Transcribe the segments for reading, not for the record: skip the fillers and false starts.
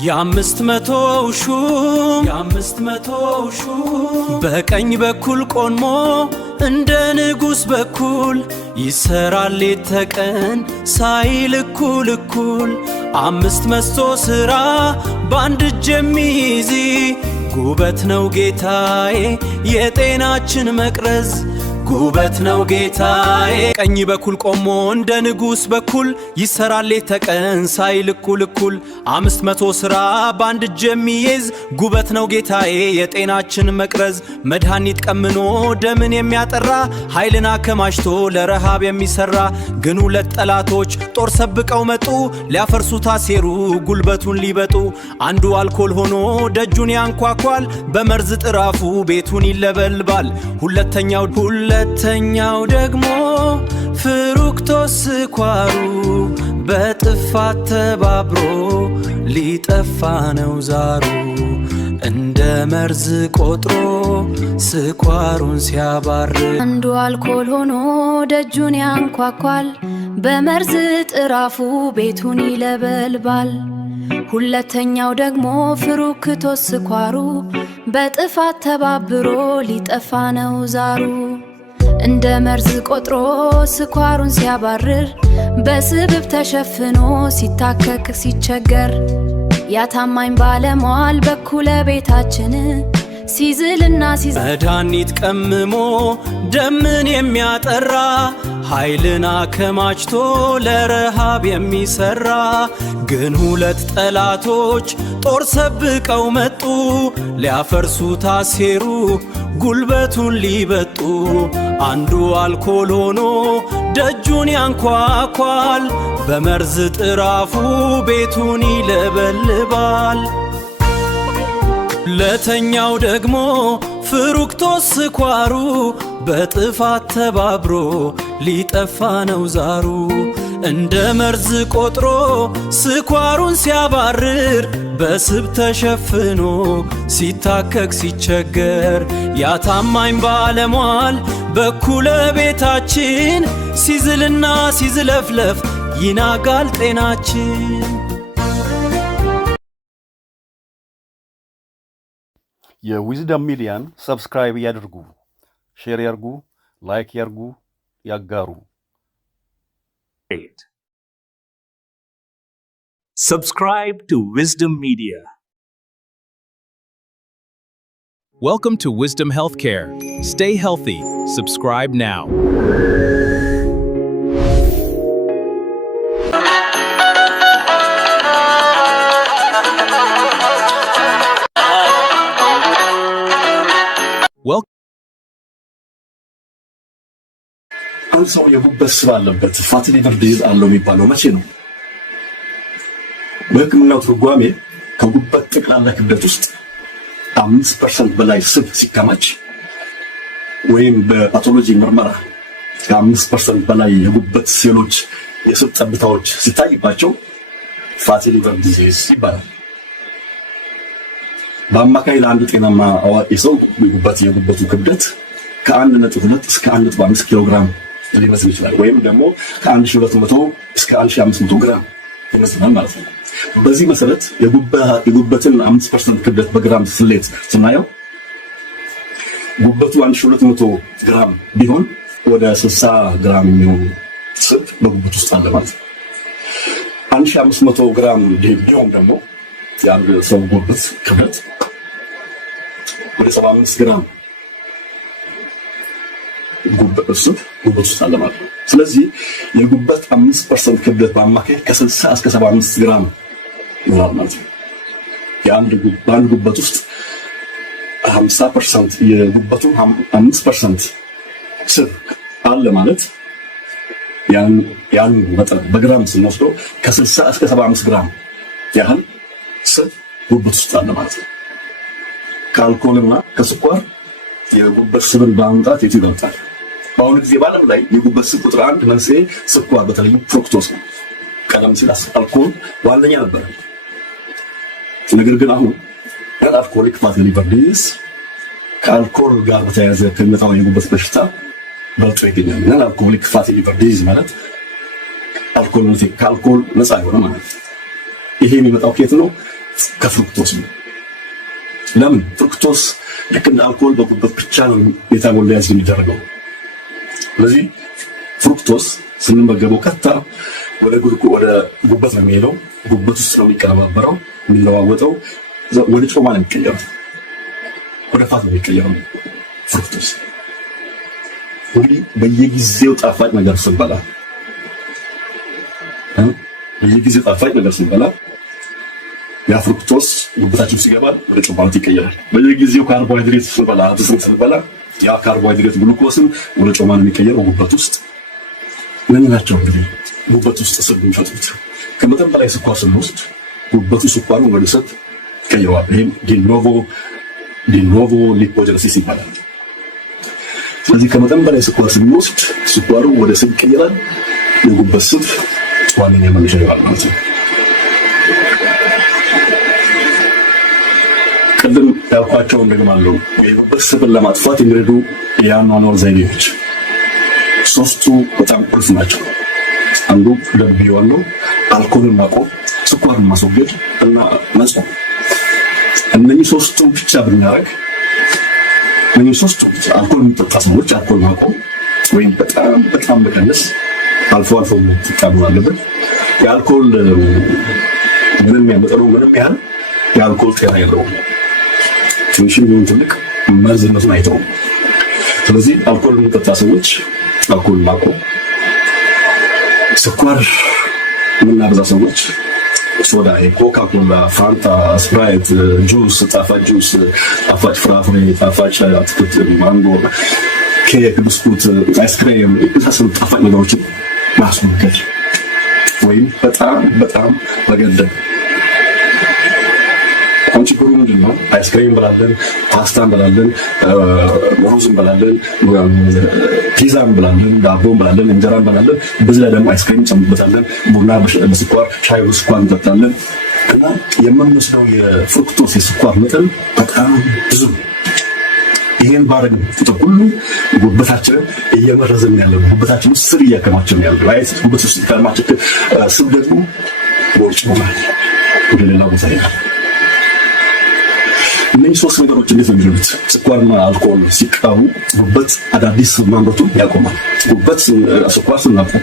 የአምስት መቶው ሹም በቀኝ በኩል ቆሞ እንደ ንጉሥ በኩል ይሰራል ሌት ተቀን ሳይል እኩል 500 ሥራ በአንድ እጅ የሚይዝ ጉበት ነው ጌታዬ የጤናችን መቅረዝ ጉበት ነው ጌታዬ ቀኝ በኩል ቆሞ እንደ ንጉሥ በኩል ይሰራል ሌት ተቀን ሳይል እኩል 500 ሥራ በአንድ እጅ የሚይዝ ጉበት ነው ጌታዬ የጤናችን መቅረዝ መድኃኒት ቀምኖ ደምን የሚያጠራ ኃይልን አከማችቶ ለረሃብ የሚሰራ ግን ሁለት ጠላቶች ጦር ሰብቀው መጡ ሊያፈርሱት አሴሩ ጉልበቱን ሊበጡ አንዱ አልኮል ሆኖ ደጁን ያንኳኳል በመርዝ ጥራፉ ቤቱን ይለበልባል ሁለተኛው ደግሞ ፍሩክቶስ ስኳሩ በጥፋት ተባብሮ ሊጠፋ ነው ዛሩ እንደ መርዝ ቆጥሮ ስኳሩን ሲያባር አንዱ አልኮል ሆኖ ደጁን ያንኳኳል በመርዝ ጥራፉ ቤቱን ይለበልባል ሁለተኛው ደግሞ ፍሩክቶስ ስኳሩ በጥፋት ተባብሮ ሊጠፋ ነው ዛሩ እንደ መርዝ ቆጥሮ ስኳሩን ሲያባርር በስብብ ተሸፍኖ ሲታከክ ሲቸገር ያታማኝ ባለሟል በኩለ ቤታችን ሲዝልና መድኃኒት ቀምሞ ደምን የሚያጠራ ኃይልን አከማችቶ ለረሃብ የሚሰራ ግን ሁለት ጠላቶች ጦር ሰብቀው መጡ ሊያፈርሱት አሴሩ ጉልበቱን ሊበጡ አንዱ አልኮል ሆኖ ደጁን ያንኳኳል በመርዝ ጥራፉ ቤቱን ይለበልባል ሁለተኛው ደግሞ ፍሩክቶስ ስኳሩ በጥፋት ተባብሮ ሊጠፋ ነው ዛሩ እንደ መርዝ ቆጥሮ ስኳሩን ሲያባርር በስብ ተሸፍኖ ሲታከክ ሲቸገር ያታማኝ ባለሟል በኩለ ቤታችን ሲዝልና ሲዝለፍለፍ ይናጋል ጤናችን የዊዝደም ሚዲያን ሰብስክራይብ ያድርጉ ሼር ያርጉ ላይክ ያርጉ ያጋሩ Subscribe to Wisdom Media. Welcome to Wisdom Healthcare. Stay healthy. Subscribe now. አንድ ሰው የጉበት ስብ አለበት ፋቲ ሊቨር ዲዚዝ አለው የሚባለው መቼ ነው? በሕክምናው ትርጓሜ ከጉበት ጠቅላላ ክብደት ውስጥ 5% በላይ ስብ ሲከማች ወይም በፓቶሎጂ ምርመራ ከ5% በላይ የጉበት ሴሎች የስብ ጠብታዎች ሲታይባቸው ፋቲ ሊቨር ዲዚዝ ይባላል። በአማካይ ለአንድ ጤናማ አዋቂ ሰው የጉበቱ ክብደት ከ1.2 እስከ 1.5 ኪሎ ግራም ሊመስል ይችላል ወይም ደግሞ ከ1200 እስከ 1500 ግራም ይመስላል ማለት ነው። በዚህ መሰረት የጉበትን 5% ክብደት በግራም ስሌት ስናየው ጉበቱ 1200 ግራም ቢሆን ወደ 60 ግራም የሚሆን ስብ በጉበት ውስጥ አለ ማለት ነው። 1500 ግራም ቢሆን ደግሞ የአንድ ሰው ጉበት ክብደት ወደ 75 ግራም ጉበት ውስጥ አለ ማለት ነው። ስለዚህ የጉበት 5% ክብደት በአማካይ ከ60 እስከ 75 ግራም ይሆናል ማለት ነው። በአንድ ጉበት ውስጥ 50% የጉበቱ 5% ስብ አለ ማለት ያን መጠን በግራም ስንወስደው ከ60 እስከ 75 ግራም ያህል ስብ ጉበት ውስጥ አለ ማለት ነው። ከአልኮልና ከስኳር የጉበት ስብን በማምጣት የቱ ይበልጣል? በአሁኑ ጊዜ በዓለም ላይ የጉበት ስብ ቁጥር 1 መንስኤ ስኳር በተለይ ፍሩክቶስ ነው። ቀደም ሲል አልኮል ዋነኛ ነበር። ነገር ግን አሁን አልኮሊክ ፋቲ ሊቨር ዲዚዝ ከአልኮል ጋር በተያያዘ ከሚመጣው የጉበት በሽታ በልጦ ይገኛል። አልኮሊክ ፋቲ ሊቨር ዲዚዝ ማለት ከአልኮል ነፃ የሆነ ማለት ነው። ይሄ የሚመጣው ከየት ነው? ከፍሩክቶስ ነው። ለምን? ፍሩክቶስ ልክ እንደ አልኮል በጉበት ብቻ ነው ሜታቦላይዝ የሚደረገው። ስለዚህ ፍሩክቶስ ስንመገበው ቀጥታ ወደ ጉበት ነው የሚሄደው። ጉበት ውስጥ ነው የሚቀነባበረው፣ የሚለዋወጠው፣ ወደ ጮማ ነው የሚቀየረው፣ ወደ ፋት ነው የሚቀየረው ፍሩክቶስ። እንግዲህ በየጊዜው ጣፋጭ ነገር ስንበላ ያ ፍሩክቶስ ጉበታችን ሲገባ ወደ ጮማነት ይቀየራል። በየጊዜው ካርቦሃይድሬት ስንበላ ያ ካርቦሃይድሬት ግሉኮስን ወደ ጮማ ነው የሚቀየረው ጉበት ውስጥ። ምን ናቸው እንግዲህ ጉበት ውስጥ ስብ የሚፈጥሩት? ከመጠን በላይ ስኳር ስንወስድ ጉበቱ ስኳሩን ወደ ስብ ይቀይረዋል። ይሄም ዲኖቮ ሊፖጀነሲስ ይባላል። ስለዚህ ከመጠን በላይ ስኳር ስንወስድ ስኳሩ ወደ ስብ ይቀየራል። የጉበት ስብ ዋነኛ መነሻ ይሆናል ማለት ነው። ቅድም ያልኳቸውን ደግማለሁ። የጉበት ስብን ለማጥፋት የሚረዱ የአኗኗር ዘይቤዎች ሶስቱ በጣም ቁልፍ ናቸው። አንዱ ደብየዋለሁ፣ አልኮልን ማቆም፣ ስኳርን ማስወገድ እና መጾም። እነኚህ ሶስቱን ብቻ ብናደርግ አልኮል የሚጠጣ ሰዎች አልኮል ማቆም ወይም በጣም መቀነስ፣ አልፎ መጠቀም አለበት። የአልኮል ምንም ያህል የአልኮል ጤና የለውም። ትንሽም ቢሆን ትልቅ መርዝነቱን አይተውም። ስለዚህ አልኮል የሚጠጣ ሰዎች አልኮል ማቆም፣ ስኳር የምናበዛ ሰዎች ሶዳ፣ ኮካ ኮላ፣ ፋንታ፣ ስፕራይት፣ ጁስ፣ ጣፋጭ ፍራፍሬ፣ ጣፋጭ አትክልት፣ ማንጎ፣ ኬክ፣ ብስኩት፣ አይስክሬም የመሳሰሉ ጣፋጭ ነገሮችን ማስወገድ ወይም በጣም መገደብ። አሁን ችግሩ ምንድን ነው? አይስክሬም እንበላለን፣ ፓስታ እንበላለን፣ ሩዝ እንበላለን፣ ፒዛ እንበላለን፣ ዳቦ እንበላለን፣ እንጀራ እንበላለን። በዚህ ላይ ደግሞ አይስክሬም እንጨምርበታለን፣ ቡና በስኳር ሻይ በስኳር እንጠጣለን እና የምንወስደው የፍሩክቶስ የስኳር መጠን በጣም ብዙ። ይሄን ባረግ ቁጥር ሁሉ ጉበታችንን እየመረዘን ያለው፣ ጉበታችን ውስጥ ስብ እያከማችን ያለው። ራይት ጉበት ውስጥ ከማች ስብ ደግሞ ወጭ ወደ ሌላ ቦታ ይላል። እነዚህ ሶስት ነገሮች እንዴት ነው የሚሉት? ስኳርና አልኮል ሲቃሙ ጉበት አዳዲስ ማምረቱን ያቆማል። ጉበት ስኳር ስናቆም፣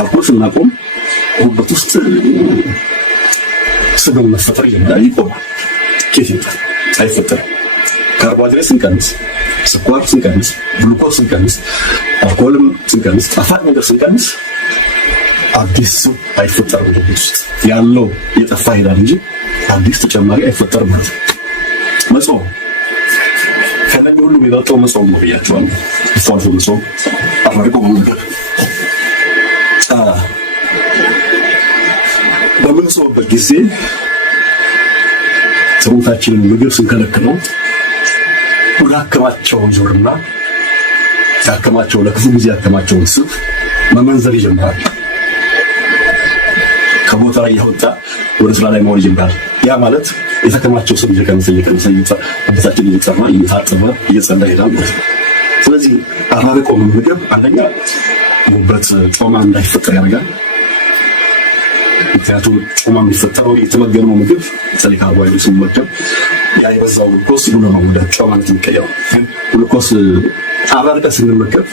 አልኮል ስናቆም ጉበት ውስጥ ስብ መፈጠር ይቆማል። ኬት ይመጣል? አይፈጠርም። ካርቦሃይድሬት ስንቀንስ፣ ስኳር ስንቀንስ፣ ግሉኮስ ስንቀንስ፣ አልኮልም ስንቀንስ፣ ጣፋጭ ነገር ስንቀንስ አዲስ ስብ አይፈጠርም። ጉበት ውስጥ ያለው የጠፋ ይሄዳል እንጂ አዲስ ተጨማሪ አይፈጠርም ማለት ነው። መጾም ከነዚህ ሁሉ የሚበልጠው መጾም ነው ብያቸዋለሁ። ፏልፎ መጾም አድርጎ ነገር በምንጾምበት ጊዜ ሰውነታችንን ምግብ ስንከለክለው ወደ አከማቸው ዞርና ለክፉ ጊዜ ያከማቸውን ስብ መመንዘር ይጀምራል። ከቦታ ላይ ያወጣ ወደ ስራ ላይ ማውረድ ይጀምራል። ያ ማለት የተከማቸው ስብ እየቀነሰ ጉበታችን እየጸማ እየታጠበ እየጸዳ ይሄዳል ማለት ነው። ስለዚህ አራርቆ መመገብ አንደኛ ጉበት ጮማ እንዳይፈጠር ያደርጋል። ምክንያቱም ጮማ የሚፈጠረው የተመገብነው ምግብ በተለይ ካርቦሃይድሬት ስንመገብ ያ የበዛው ግሉኮስ ነው ወደ ጮማነት የሚቀየረው። ግን ግሉኮስ አራርቀን ስንመገብ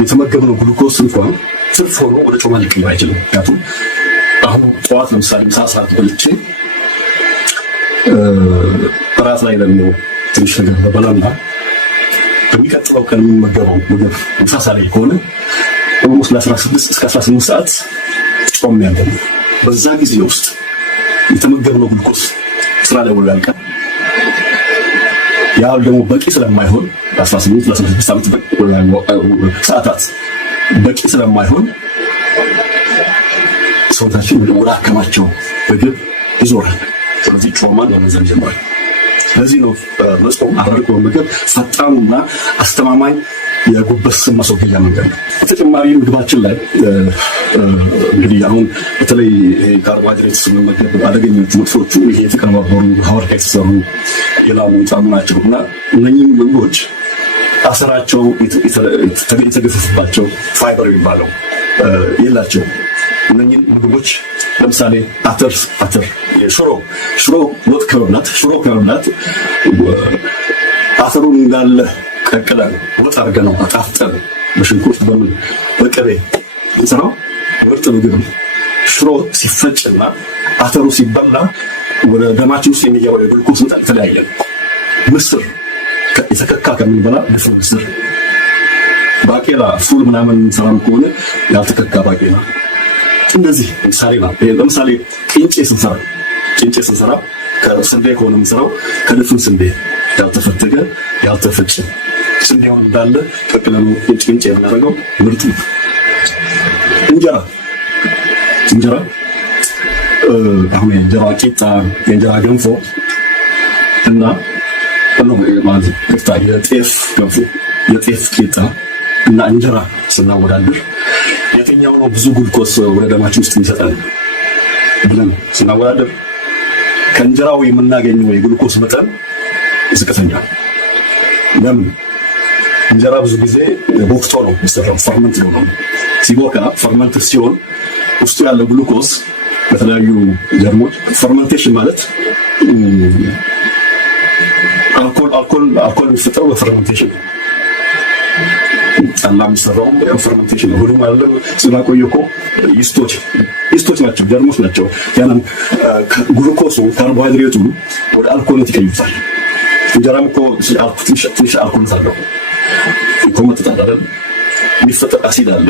የተመገብነው ግሉኮስ እንኳን ትርፍ ሆኖ ወደ ጮማ ሊቀየር አይችልም። ምክንያቱም አሁን ጠዋት ለምሳሌ ምሳ ሰዓት በልቼ እራት ላይ ደግሞ ትንሽ ነገር በበላና በሚቀጥለው ቀን የምመገበው ምግብ ምሳ ሰዓት ላይ ከሆነ ኦልሞስት ለ16 እስከ 18 ሰዓት ጾም ያለው። በዛ ጊዜ ውስጥ የተመገብነው ግሉኮስ ስራ ላይ ውሎ ያልቃል። ያ ደግሞ በቂ ስለማይሆን 18 ለ16 ሰዓታት በቂ ስለማይሆን ሰውነታችን ወደ አከማቸው ምግብ ይዞራል። ስለዚህ ጮማን ለመዘን ጀምሯል። ስለዚህ ነው መጾም አራርቆ ምግብ ፈጣኑና አስተማማኝ የጉበት ስብ ማስወገጃ መንገድ ነው። በተጨማሪ ምግባችን ላይ እንግዲህ አሁን በተለይ ካርቦሃይድሬት ስንመገብ አደገኞቹ መጥፎቹ ይሄ የተቀነባበሩ ሀወርካ የተሰሩ የላሙ ጣሙ ናቸው እና እነኚህ ምግቦች አሰራቸው የተገፈፈባቸው ፋይበር የሚባለው የላቸው። እነኚህ ምግቦች ምግቦች ለምሳሌ አተር ሽሮ ወጥ ከመብላት አተሩን እንዳለ ቀቅለን ወጥ አድርገን ነው አጣፍጠን በሽንኩርት በቅቤ እንሰራው ምርጥ ምግብ ነው። ሽሮ ሲፈጭና አተሩ ሲበላ ወደ ደማችን ውስጥ የሚገባው የግሉኮስ መጠን የተለያየ ነው። ምስር የተከካ ከምንበላ ድፍን ምስር፣ ባቄላ ፉል ምናምን እንሰራም ከሆነ ያልተከካ ባቄላ እንደዚህ ምሳሌ ነው። ለምሳሌ ቅንጬ ስንሰራ ከስንዴ ከሆነ የምንሰራው ከድፍን ስንዴ ያልተፈተገ ያልተፈጨ ስንዴውን እንዳለ ቀቅለን ቅንጬ የምናደርገው ምርጥ ነው። እንጀራ አሁን የእንጀራ ቂጣ የእንጀራ ገንፎ እና የጤፍ ገንፎ የጤፍ ቂጣ እና እንጀራ ስናወዳድር የትኛው ነው ብዙ ግሉኮስ ወደ ደማችን ውስጥ የሚሰጠን ብለን ስናወዳድር ከእንጀራው የምናገኘው የግሉኮስ መጠን ዝቅተኛ። ለምን? እንጀራ ብዙ ጊዜ ቦክቶ ነው የሚሰራው፣ ፈርመንት ነው። ሲቦካ ፈርመንት ሲሆን ውስጡ ያለው ግሉኮስ በተለያዩ ጀርሞች ፈርመንቴሽን ማለት አልኮል የሚፈጠረው በፈርመንቴሽን ጠላ የሚሰራው ፈርመንቴሽን ነው። ሁሉም አይደለም ስናቆየ እኮ ይስቶች ናቸው፣ ጀርሞች ናቸው። ያንን ግሉኮሱ ካርቦሃይድሬቱ ወደ አልኮልነት ይቀይሩታል። እንጀራም እኮ ትንሽ አልኮልነት አለው ይኮመጥጣል አይደል? የሚፈጠር አሲድ አለ።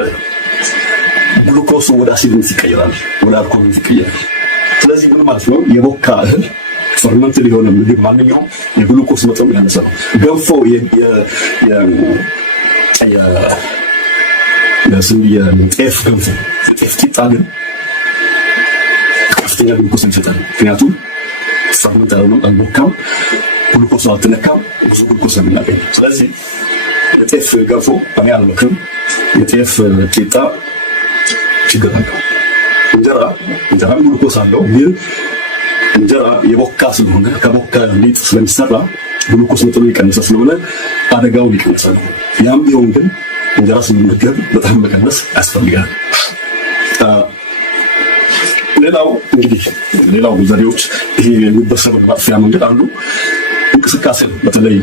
ግሉኮሱ ወደ አሲድነት ይቀየራል፣ ወደ አልኮልነት ይቀየራል። ስለዚህ ምን ማለት ነው? የቦካ እህል ፈርመንት ሊሆን ምግብ ማንኛውም የግሉኮስ መጠኑ ያነሰ ነው። ገንፎ የጤፍ ገንፎ የጤፍ ቂጣ ግን ከፍተኛ ግሉኮስ ይሰጣል። ምክንያቱም ፈርመንት ያለው አልቦካም፣ ግሉኮስ አልተነካም፣ ብዙ ግሉኮስ ነው የሚያገኘው። ስለዚህ የጤፍ ገንፎ እኔ አልመክርም። የጤፍ ቂጣ ችግር አለው። እንጀራ ግሉኮስ አለው፣ ግን እንጀራ የቦካ ስለሆነ ከቦካ ሊጥ ስለሚሰራ ግሉኮስ መጠኑ የቀነሰ ስለሆነ አደጋው ሊቀንስ ነው። ያም ቢሆን ግን እንጀራ ስንመገብ በጣም መቀነስ ያስፈልጋል። ሌላው ዘዴዎች ይሄ የሚበሰበን ማጥፊያ መንገድ አንዱ እንቅስቃሴ ነው። በተለይ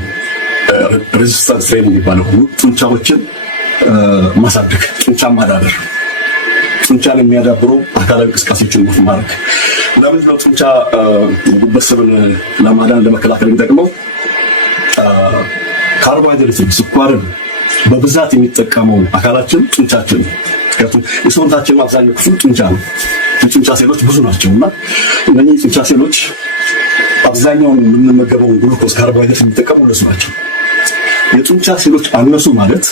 ሬዚስታንስ ትሬኒንግ የሚባለው ጡንቻዎችን ማሳደግ፣ ጡንቻ ማዳበር፣ ጡንቻን የሚያዳብሩ አካላዊ እንቅስቃሴዎችን ማድረግ። ለምንድን ነው ጡንቻ የሚበሰብን ለማዳን ለመከላከል የሚጠቅመው? ካርቦሃይድሬትን ስኳርን በብዛት የሚጠቀመው አካላችን ጡንቻችን። ምክንያቱም የሰውነታችን አብዛኛው ክፍል ጡንቻ ነው። የጡንቻ ሴሎች ብዙ ናቸው እና እነዚህ ጡንቻ ሴሎች አብዛኛውን የምንመገበው ግሉኮስ ካርቦሃይድሬት የሚጠቀሙ እነሱ ናቸው። የጡንቻ ሴሎች አነሱ ማለት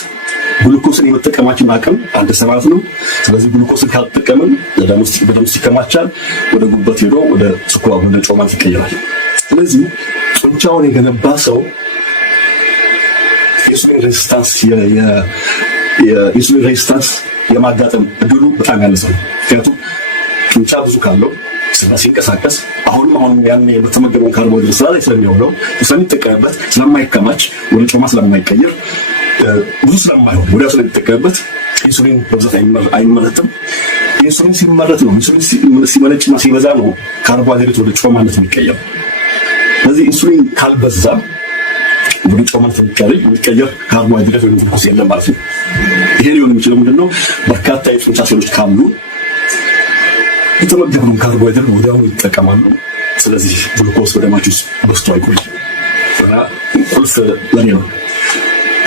ግሉኮስን የመጠቀማችን አቅም አነሰ ማለት ነው። ስለዚህ ግሉኮስን ካልተጠቀምን በደም ውስጥ ይከማቻል፣ ወደ ጉበት ሄዶ ወደ ስኳር ወደ ጮማ ይቀየራል። ስለዚህ ጡንቻውን የገነባ ሰው የኢንሱሊን ሬዚስታንስ የማጋጠም እድሉ በጣም ያነሰ ነው። ምክንያቱም ጡንቻ ብዙ ካለው ሲንቀሳቀስ አሁንም ያን የተመገበውን ካርቦሃይድሬት ስራ ላይ ስለሚያውለው ስለሚጠቀምበት ስለማይከማች ወደ ጮማ ስለማይቀየር ብዙ ስለማይሆን ወዲያው ስለሚጠቀምበት ኢንሱሊን በብዛት አይመረትም። ኢንሱሊን ሲመረት ነው፣ ኢንሱሊን ሲመነጭና ሲበዛ ነው ካርቦሃይድሬት ወደ ጮማነት የሚቀየር። ስለዚህ ኢንሱሊን ካልበዛ ወደ ጮማነት የሚቀየር ካርቦሃይድሬት ወይም ግሉኮስ የለም ማለት ነው። ይሄ ሊሆን የሚችለው ምንድነው? በርካታ የጡንቻ ሴሎች ካሉ የተመገብነውን ካርቦሃይድሬት ወዲያው ይጠቀማሉ። ስለዚህ ግሉኮስ በደማችን ውስጥ በዝቶ አይቆይም እና ቁልፍ ለኔ ነው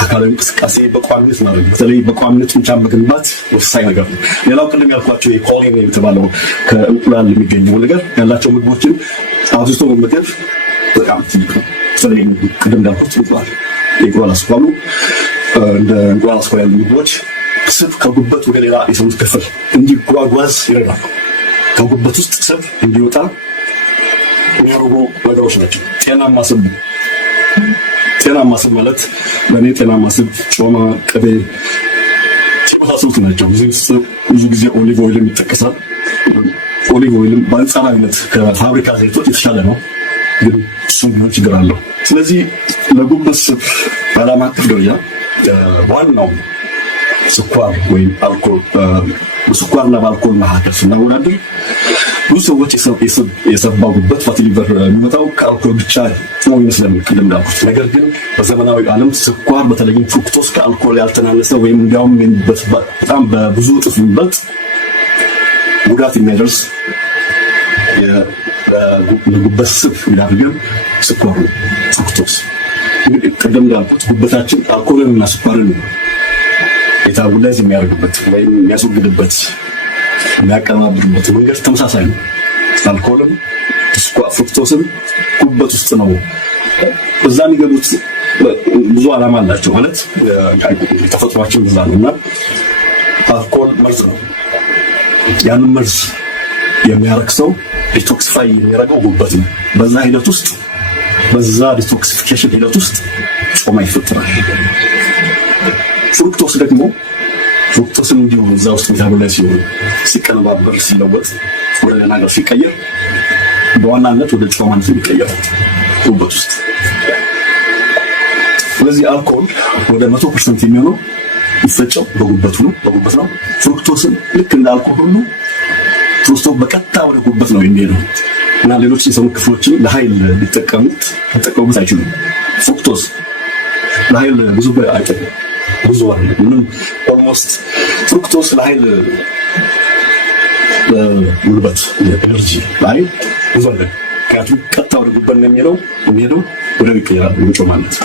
አካላዊ እንቅስቃሴ በቋሚነት ማለት ነው። በተለይ በቋሚነት ጡንቻን መገንባት ወሳኝ ነገር ነው። ሌላው ቅድም ያልኳቸው የኮሊን የተባለው ከእንቁላል የሚገኘው ነገር ያላቸው ምግቦችን አብዝቶ መመገብ በጣም ትልቅ ነው። በተለይ ቅድም እንዳልኩት እንቁላል አስኳሉ እንደ እንቁላል አስኳል ያሉ ምግቦች ስብ ከጉበት ወደ ሌላ የሰውነት ክፍል እንዲጓጓዝ ይረዳሉ። ከጉበት ውስጥ ስብ እንዲወጣ የሚያደርጉ ነገሮች ናቸው። ጤናማ ስብ ማለት ለእኔ ጤናማ ስብ ጮማ፣ ቅቤ የመሳሰሉት ናቸው። ብዙ ጊዜ ኦሊቭ ኦይልም ይጠቀሳል። ኦሊቭ ኦይልም በአንጻራዊነት ከፋብሪካ ዘይቶች የተሻለ ነው፣ ግን እሱም ቢሆን ችግር አለው። ስለዚህ ለጉበት ስብ በዓለም አቀፍ ደረጃ ዋናው ስኳር ወይም አልኮል በስኳርና በአልኮል መካከል ስናወዳድር ብዙ ሰዎች የሰባው ጉበት ፋቲ ሊቨር የሚመጣው ከአልኮል ብቻ ነው ይመስላል ቅድም እንዳልኩት። ነገር ግን በዘመናዊ ዓለም ስኳር በተለይም ፍሩክቶስ ከአልኮል ያልተናነሰ ወይም እንዲያውም በጣም በብዙ እጥፍ የሚበልጥ ጉዳት የሚያደርስ የጉበት ስብ የሚዳርገን ስኳር ነው ፍሩክቶስ። እንግዲህ ቅድም እንዳልኩት ጉበታችን አልኮልን እና ስኳርን ሜታቦላይዝ የሚያደርግበት ወይም የሚያስወግድበት የሚያቀናብርበት መንገድ ተመሳሳይ ነው። አልኮልም ፍሩክቶስም ጉበት ውስጥ ነው። እዛ የሚገቡት ብዙ ዓላማ አላቸው ማለት ተፈጥሯችን እዛ ነው እና አልኮል መርዝ ነው። ያንን መርዝ የሚያረክሰው ዲቶክሲፋይ የሚያደርገው ጉበት ነው። በዛ ሂደት ውስጥ በዛ ዲቶክሲፊኬሽን ሂደት ውስጥ ጮማ ይፈጠራል። ፍሩክቶስን እንዲሁ እዛ ውስጥ ሜታቦላይዝ ሲሆን ሲቀነባበር ሲለወጥ ወደ ሌላ ነገር ሲቀየር በዋናነት ወደ ጮማነት የሚቀየር ጉበት ውስጥ። ስለዚህ አልኮል ወደ 100% የሚሆነው ይፈጨው በጉበት ነው። ፍሩክቶስን ልክ እንደ አልኮል ሁሉ ፍሩክቶስ በቀጥታ ወደ ጉበት ነው የሚሄደው እና ሌሎች የሰውነት ክፍሎችን ለኃይል ሊጠቀሙበት አይችሉም። ፍሩክቶስ ለኃይል ብዙ አይጠቅም። ብዙ አይደለም ኦልሞስት ፍሩክቶስ ለኃይል ጉልበት ኤነርጂ ላይ ብዙ አይደለም። ምክንያቱም ቀጥታ ወደ ጉበት ነው የሚሄደው ወደ ይቀየራል ማለት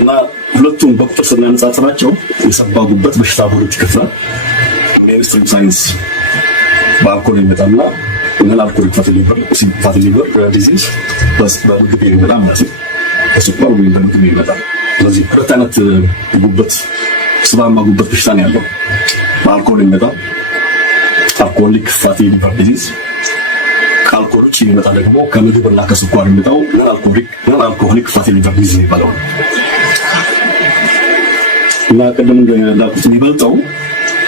እና ሁለቱም በቁጥር ስናነጻጽራቸው የሰባ ጉበት በሽታ በሁለት ይከፍላል። ሜንስትሪም ሳይንስ በአልኮል የሚመጣና ምን አልኮሊክ ፋቲ ሊቨር ዲዚዝ በምግብ የሚመጣ ማለት ነው። በስኳር ወይም በምግብ የሚመጣ። ስለዚህ ሁለት አይነት ጉበት ስባማ ጉበት በሽታ ነው ያለው። በአልኮል የሚመጣ አልኮሊክ ፋቲ ሊቨር ዲዚዝ፣ ከአልኮል ውጭ የሚመጣ ደግሞ ከምግብና ከስኳር የሚመጣው ነን አልኮሊክ ፋቲ ሊቨር ዲዚዝ የሚባለው ነው። እና ቀደም እንዳልኩት የሚበልጠው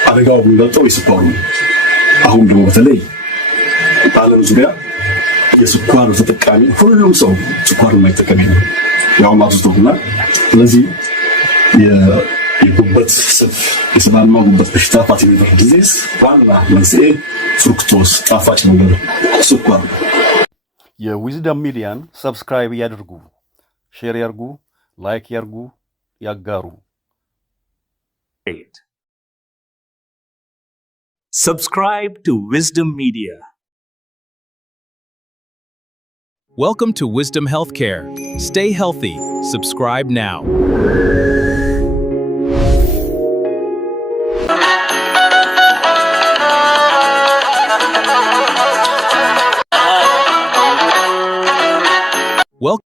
አደጋው የሚበልጠው የስኳሩ ነው። አሁን ደግሞ በተለይ በዓለም ዙሪያ የስኳር ተጠቃሚ ሁሉም ሰው ስኳር የማይጠቀም ነው ያው ማጥቶና። ስለዚህ የጉበት ስብ የስባማ ጉበት በሽታ ፋቲ ሊቨር ዲዚዝ ዋና መንስኤ ፍሩክቶስ ጣፋጭ ነገር ስኳር። የዊዝደም ሚዲያን ሰብስክራይብ ያድርጉ፣ ሼር ያርጉ፣ ላይክ ያርጉ፣ ያጋሩ። Subscribe to Wisdom Media. Welcome to Wisdom Healthcare. Stay healthy. Subscribe now. Welcome